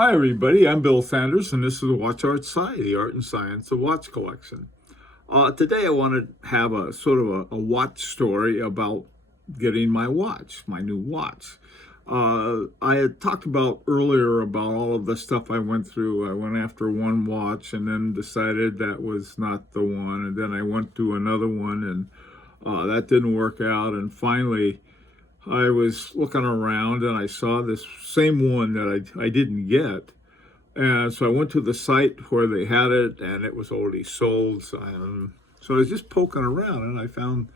Hi everybody, I'm Bill Sanders and this is Watch Art Sci, the art and science of watch collection. Today I want to have a sort of a watch story about getting my watch, my new watch. I had talked about earlier about all of the stuff I went through. I went after one watch and then decided that was not the one, and then I went to another one and that didn't work out, and finally I was looking around and I saw this same one that I didn't get. And so I went to the site where they had it and it was already sold. So I was just poking around and I found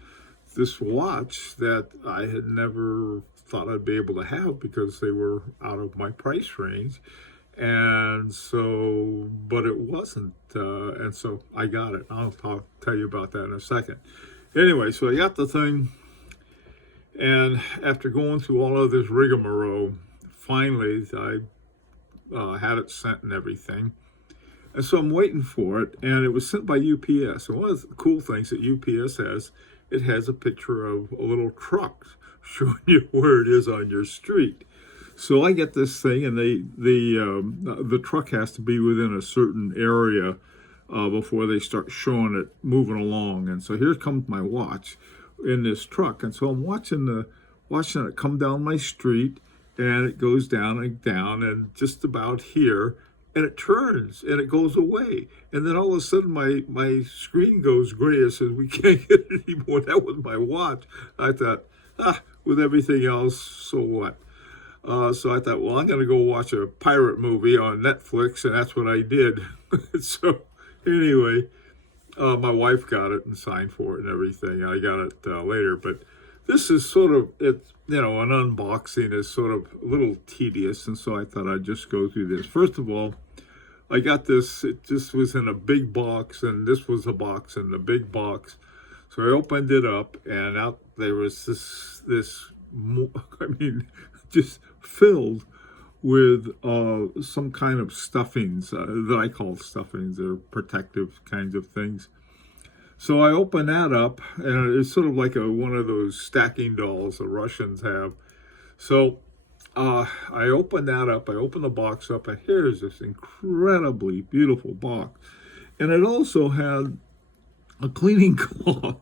this watch that I had never thought I'd be able to have because they were out of my price range. And so, but it wasn't. And so I got it. I'll tell you about that in a second. Anyway, so I got the thing. And after going through all of this rigmarole, finally I had it sent and everything. And so I'm waiting for it, and it was sent by UPS. And one of the cool things that UPS has, it has a picture of a little truck showing you where it is on your street. So I get this thing, and the truck has to be within a certain area before they start showing it moving along. And so here comes my watch in this truck, and so I'm watching it come down my street, and it goes down and down and just about here, and it turns and it goes away, and then all of a sudden my screen goes gray. It says we can't get it anymore. That was my watch. I thought, with everything else, so what? So I thought, well, I'm going to go watch a pirate movie on Netflix, and that's what I did. So anyway, my wife got it and signed for it and everything. I got it later, but this is sort of, an unboxing is sort of a little tedious, and so I thought I'd just go through this. First of all, I got this, it just was in a big box, and this was a box in the big box. So I opened it up, and out there was this just filled with some kind of stuffings that I call stuffings. They're protective kinds of things. So I opened that up, and it's sort of like one of those stacking dolls the Russians have. So I opened that up. I opened the box up, and here's this incredibly beautiful box. And it also had a cleaning cloth.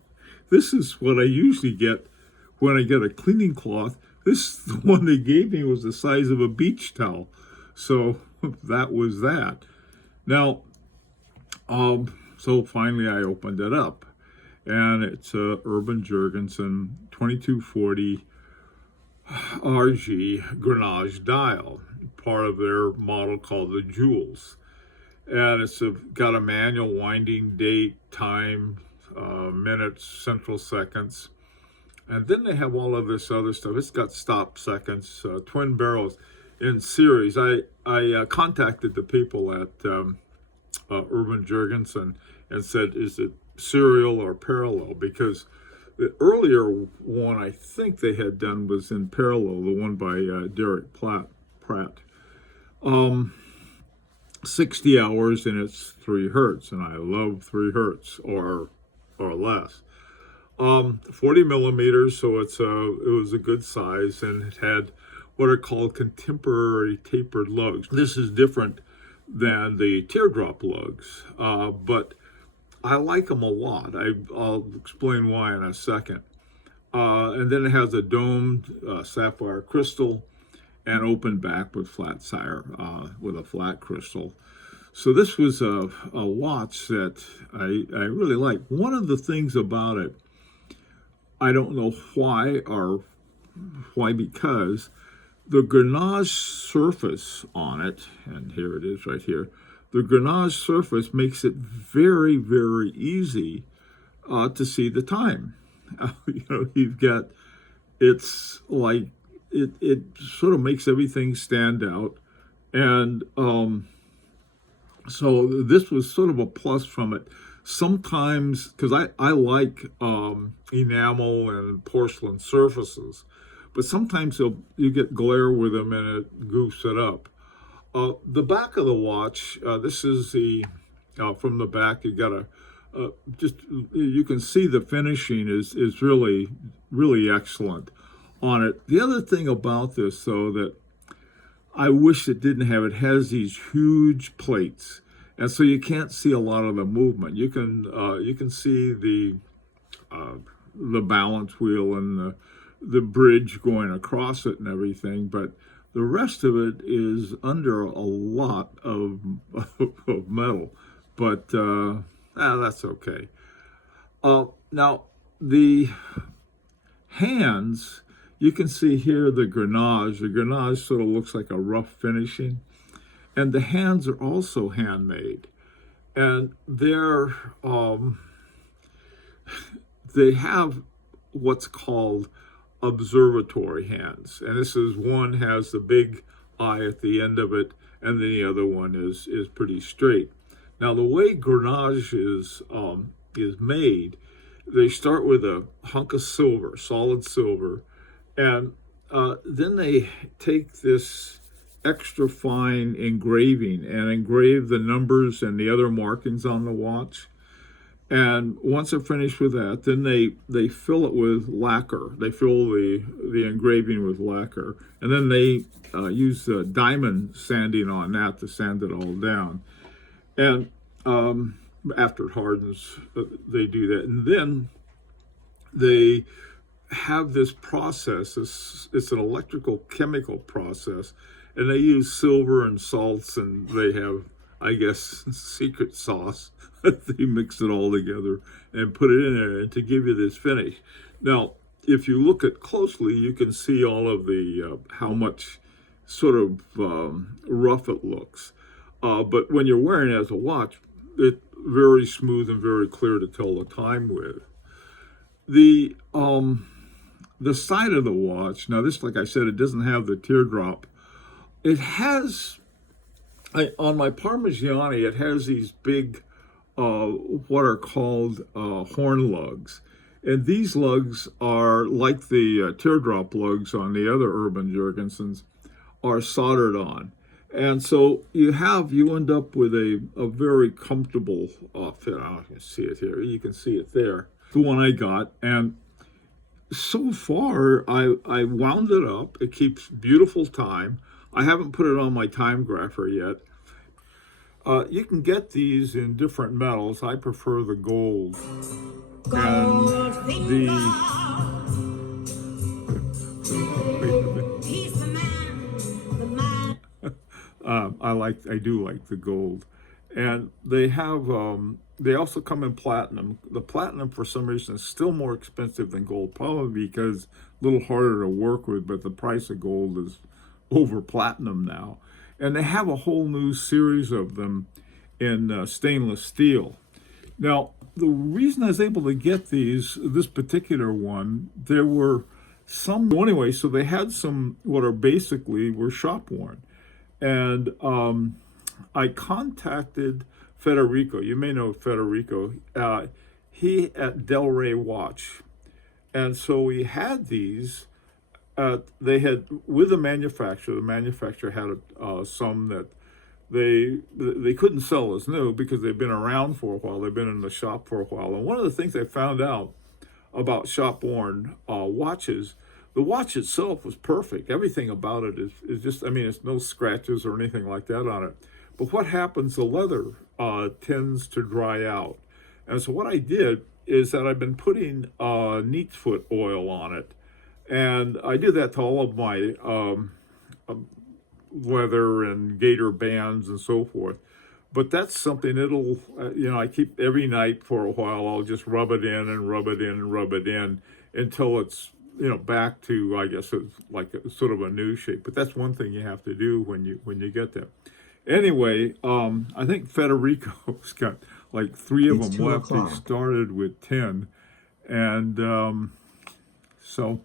This is what I usually get when I get a cleaning cloth. The one they gave me was the size of a beach towel. So that was that. Now, so finally I opened it up, and it's a Urban Jurgensen 2240 RG Grenache dial, part of their model called the Jewels. And it's got a manual winding, date, time, minutes, central seconds. And then they have all of this other stuff. It's got stop seconds, twin barrels in series. I contacted the people at Urban Jurgensen and said, is it serial or parallel? Because the earlier one I think they had done was in parallel, the one by Derek Pratt. 60 hours, and it's 3 hertz, and I love 3 hertz or less. 40 millimeters, so it was a good size, and it had what are called contemporary tapered lugs. This is different than the teardrop lugs, but I like them a lot. I'll explain why in a second. And then it has a domed sapphire crystal and open back with flat with a flat crystal. So this was a watch that I really like. One of the things about it, I don't know why, because the Grenache surface on it, and here it is right here, the Grenache surface makes it very, very easy to see the time. It's like, it sort of makes everything stand out. And so this was sort of a plus from it. Sometimes, because I like enamel and porcelain surfaces, but sometimes you get glare with them and it goofs it up. The back of the watch, this is from the back, you got you can see the finishing is really, really excellent on it. The other thing about this, though, that I wish it didn't have. It has these huge plates, and so you can't see a lot of the movement. You can see uh, the balance wheel and the bridge going across it and everything, but the rest of it is under a lot of of metal. But that's okay. Now the hands, you can see here the grenage. The grenage sort of looks like a rough finishing. And the hands are also handmade. And they have what's called observatory hands. And this is one has the big eye at the end of it, and then the other one is pretty straight. Now the way grenage is made, they start with a hunk of silver, solid silver, and then they take this extra fine engraving and engrave the numbers and the other markings on the watch. And once they're finished with that, then they fill it with lacquer. They fill the engraving with lacquer, and then they use diamond sanding on that to sand it all down. And after it hardens, they do that, and then they have this process. It's an electrical chemical process, and they use silver and salts, and they have, I guess, secret sauce. They mix it all together and put it in there to give you this finish. Now, if you look at closely, you can see all of the how much sort of rough it looks. But when you're wearing it as a watch, it's very smooth and very clear to tell the time with. The side of the watch, now this, like I said, it doesn't have the teardrop. It has, on my Parmigiani, it has these big, what are called horn lugs. And these lugs are like the teardrop lugs on the other Urban Jurgensens, are soldered on. And so you end up with a very comfortable fit. I don't know if you can see it here. You can see it there. The one I got. And so far, I wound it up. It keeps beautiful time. I haven't put it on my time grapher yet. You can get these in different metals. I prefer the gold. And I do like the gold. And they have, they also come in platinum. The platinum, for some reason, is still more expensive than gold, probably because a little harder to work with, but the price of gold is over platinum now. And they have a whole new series of them in stainless steel. Now, the reason I was able to get this particular one, there were some, anyway, so they had some what are basically were shop worn. And I contacted Federico. You may know Federico. He at Del Rey Watch. And so we had these. They had, with the manufacturer had some that they couldn't sell as new because they've been around for a while. They've been in the shop for a while. And one of the things I found out about shop-worn watches, the watch itself was perfect. Everything about it is just, I mean, it's no scratches or anything like that on it. But what happens, the leather tends to dry out. And so what I did is that I've been putting neat's foot oil on it. And I do that to all of my leather and gator bands and so forth. But that's something it'll, I keep every night for a while. I'll just rub it in and rub it in and rub it in until it's, back to, I guess, it's like sort of a new shape. But that's one thing you have to do when you get there. Anyway, I think Federico's got like 3 of them left. He started with 10. And so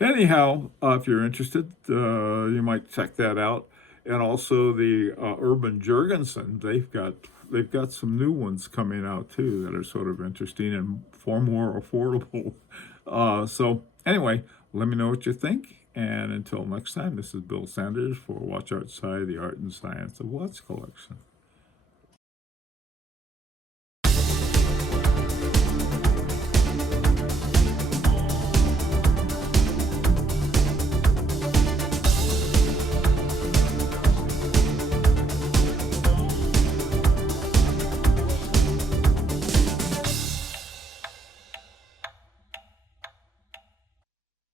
anyhow, if you're interested, you might check that out. And also the Urban Jurgensen, they've got some new ones coming out too that are sort of interesting and far more affordable. So anyway, let me know what you think. And until next time, this is Bill Sanders for Watch Outside, the Art and Science of Watch Collection.